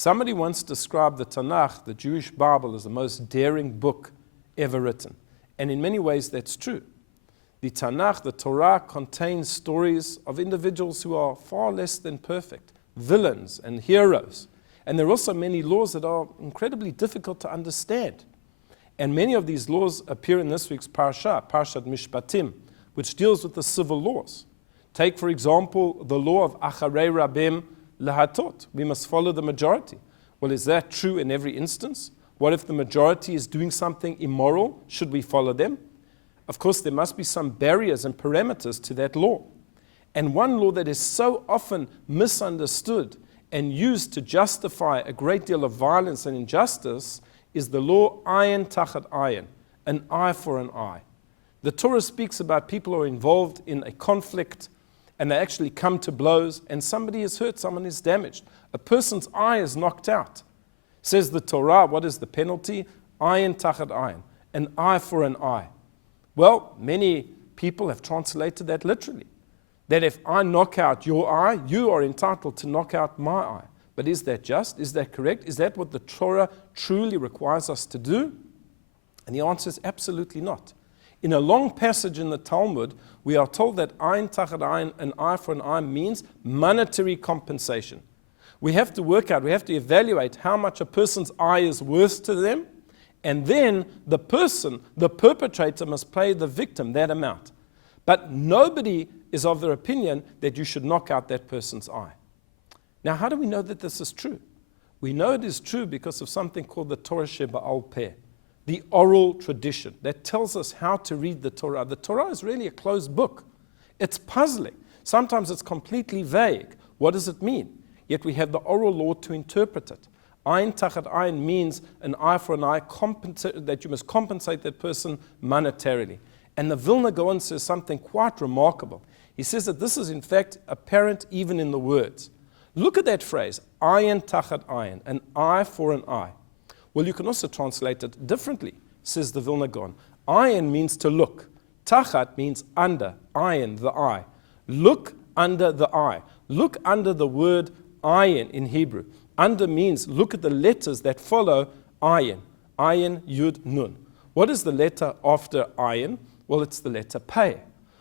Somebody once described the Tanakh, the Jewish Bible, as the most daring book ever written. And in many ways, that's true. The Tanakh, the Torah, contains stories of individuals who are far less than perfect, villains and heroes. And there are also many laws that are incredibly difficult to understand. And many of these laws appear in this week's parasha, Parashat Mishpatim, which deals with the civil laws. Take, for example, the law of Acharei Rabim Lahatot. We must follow the majority. Well, is that true in every instance? What if the majority is doing something immoral? Should we follow them? Of course, there must be some barriers and parameters to that law. And one law that is so often misunderstood and used to justify a great deal of violence and injustice is the law ayin tachat ayin, an eye for an eye. The Torah speaks about people who are involved in a conflict and they actually come to blows and somebody is hurt, someone is damaged. A person's eye is knocked out. Says the Torah, what is the penalty? Ayin tachat ayin, an eye for an eye. Well, many people have translated that literally. That if I knock out your eye, you are entitled to knock out my eye. But is that just? Is that correct? Is that what the Torah truly requires us to do? And the answer is absolutely not. In a long passage in the Talmud, we are told that ayin tachat ayin, an eye for an eye, means monetary compensation. We have to work out, we have to evaluate how much a person's eye is worth to them, and then the person, the perpetrator, must pay the victim that amount. But nobody is of the opinion that you should knock out that person's eye. Now, how do we know that this is true? We know it is true because of something called the Torah Sheba'al Peh, the oral tradition that tells us how to read the Torah. The Torah is really a closed book. It's puzzling. Sometimes it's completely vague. What does it mean? Yet we have the oral law to interpret it. Ayin tachat ayin means an eye for an eye, that you must compensate that person monetarily. And the Vilna Gaon says something quite remarkable. He says that this is in fact apparent even in the words. Look at that phrase, ayin tachat ayin, an eye for an eye. Well, you can also translate it differently, says the Vilna Gaon. Ayin means to look. Tachat means under, ayin, the eye. Look under the eye. Look under the word ayin in Hebrew. Under means look at the letters that follow ayin. Ayin, yud, nun. What is the letter after ayin? Well, it's the letter pei.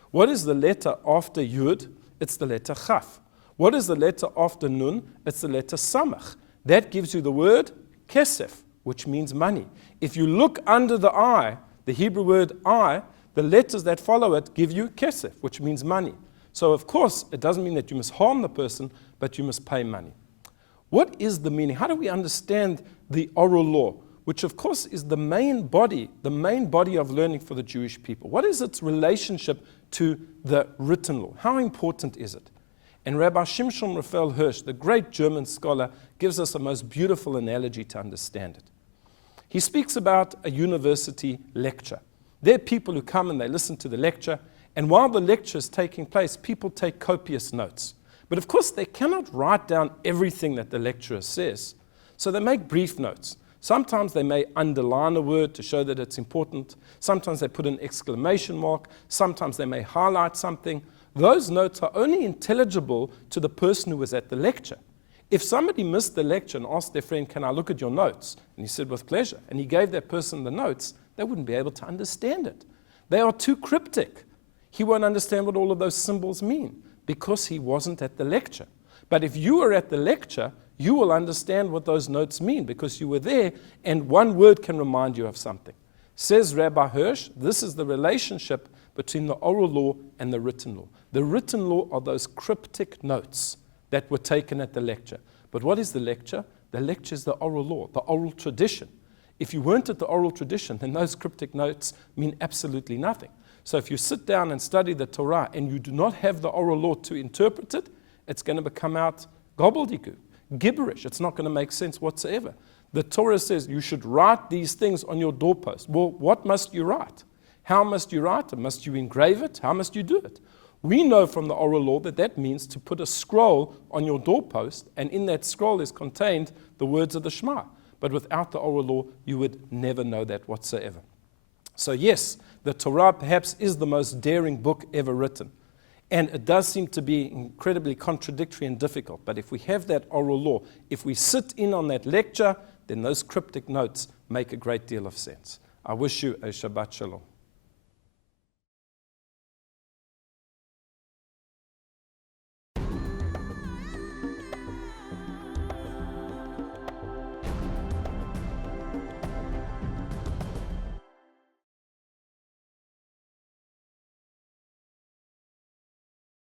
What is the letter after yud? It's the letter chaf. What is the letter after nun? It's the letter samach. That gives you the word kesef, which means money. If you look under the eye, the Hebrew word eye, the letters that follow it give you kesef, which means money. So of course, it doesn't mean that you must harm the person, but you must pay money. What is the meaning? How do we understand the oral law, which of course is the main body of learning for the Jewish people? What is its relationship to the written law? How important is it? And Rabbi SR Hirsch, the great German scholar, gives us the most beautiful analogy to understand it. He speaks about a university lecture. There are people who come and they listen to the lecture, and while the lecture is taking place, people take copious notes. But of course, they cannot write down everything that the lecturer says, so they make brief notes. Sometimes they may underline a word to show that it's important. Sometimes they put an exclamation mark. Sometimes they may highlight something. Those notes are only intelligible to the person who was at the lecture. If somebody missed the lecture and asked their friend, "Can I look at your notes?" and he said, "With pleasure," and he gave that person the notes, they wouldn't be able to understand it. They are too cryptic. He won't understand what all of those symbols mean because he wasn't at the lecture. But if you are at the lecture, you will understand what those notes mean because you were there, and one word can remind you of something. Says Rabbi Hirsch, this is the relationship between the oral law and the written law. The written law are those cryptic notes that were taken at the lecture. But what is the lecture? The lecture is the oral law, the oral tradition. If you weren't at the oral tradition, then those cryptic notes mean absolutely nothing. So if you sit down and study the Torah and you do not have the oral law to interpret it, it's going to become out gobbledygook, gibberish. It's not going to make sense whatsoever. The Torah says you should write these things on your doorpost. Well, what must you write? How must you write it? Must you engrave it? How must you do it? We know from the oral law that that means to put a scroll on your doorpost, and in that scroll is contained the words of the Shema. But without the oral law, you would never know that whatsoever. So yes, the Torah perhaps is the most daring book ever written. And it does seem to be incredibly contradictory and difficult. But if we have that oral law, if we sit in on that lecture, then those cryptic notes make a great deal of sense. I wish you a Shabbat Shalom.